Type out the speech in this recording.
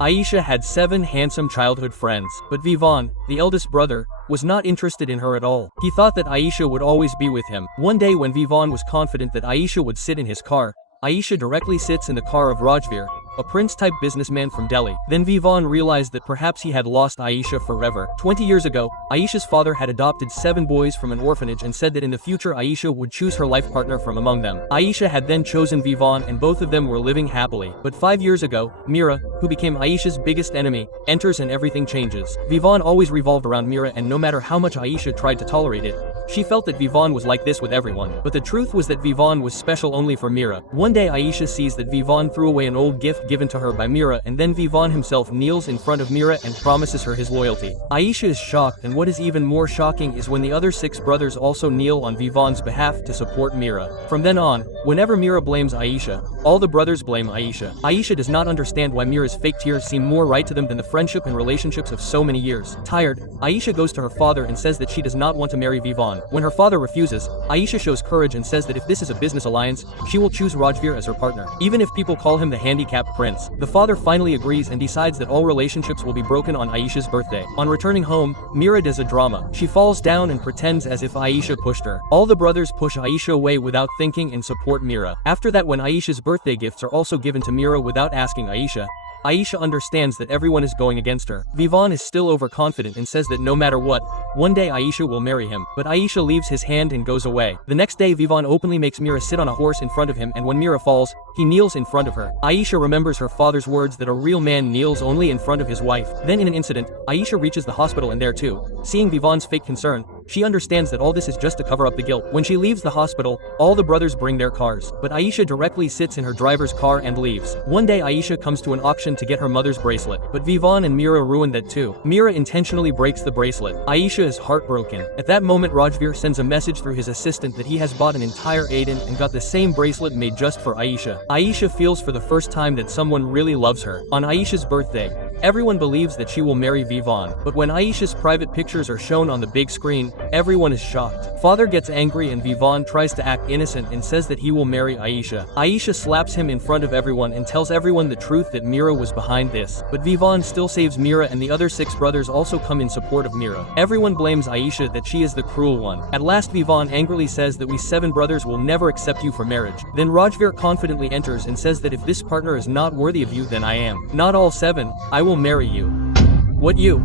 Aisha had 7 handsome childhood friends, but Vivon, the eldest brother, was not interested in her at all. He thought that Aisha would always be with him. One day when Vivon was confident that Aisha would sit in his car, Aisha directly sits in the car of Rajveer, a prince-type businessman from Delhi. Then Vivon realized that perhaps he had lost Aisha forever. 20 years ago, Aisha's father had adopted 7 boys from an orphanage and said that in the future Aisha would choose her life partner from among them. Aisha had then chosen Vivon and both of them were living happily. But 5 years ago, Mira, who became Aisha's biggest enemy, enters and everything changes. Vivon always revolved around Mira and no matter how much Aisha tried to tolerate it, she felt that Vivon was like this with everyone. But the truth was that Vivon was special only for Mira. One day Aisha sees that Vivon threw away an old gift given to her by Mira and then Vivon himself kneels in front of Mira and promises her his loyalty. Aisha is shocked and what is even more shocking is when the other 6 brothers also kneel on Vivon's behalf to support Mira. From then on, whenever Mira blames Aisha, all the brothers blame Aisha. Aisha does not understand why Mira's fake tears seem more right to them than the friendship and relationships of so many years. Tired, Aisha goes to her father and says that she does not want to marry Vivon. When her father refuses, Aisha shows courage and says that if this is a business alliance, she will choose Rajveer as her partner. Even if people call him the handicapped prince. The father finally agrees and decides that all relationships will be broken on Aisha's birthday. On returning home, Mira does a drama. She falls down and pretends as if Aisha pushed her. All the brothers push Aisha away without thinking and support Mira. After that, when Aisha's birthday gifts are also given to Mira without asking Aisha, Aisha understands that everyone is going against her. Vivon is still overconfident and says that no matter what, one day Aisha will marry him. But Aisha leaves his hand and goes away. The next day Vivon openly makes Mira sit on a horse in front of him and when Mira falls, he kneels in front of her. Aisha remembers her father's words that a real man kneels only in front of his wife. Then in an incident, Aisha reaches the hospital and there too, seeing Vivon's fake concern, she understands that all this is just to cover up the guilt. When she leaves the hospital, all the brothers bring their cars, but Aisha directly sits in her driver's car and leaves. One day Aisha comes to an auction to get her mother's bracelet, but Vivon and Mira ruin that too. Mira intentionally breaks the bracelet. Aisha is heartbroken. At that moment Rajveer sends a message through his assistant that he has bought an entire Aiden and got the same bracelet made just for Aisha. Aisha feels for the first time that someone really loves her. On Aisha's birthday, everyone believes that she will marry Vivon, but when Aisha's private pictures are shown on the big screen, everyone is shocked. Father gets angry and Vivon tries to act innocent and says that he will marry Aisha. Aisha slaps him in front of everyone and tells everyone the truth that Mira was behind this. But Vivon still saves Mira and the other 6 brothers also come in support of Mira. Everyone blames Aisha that she is the cruel one. At last Vivon angrily says that we 7 brothers will never accept you for marriage. Then Rajveer confidently enters and says that if this partner is not worthy of you then I am. Not all 7, I will marry you. What you?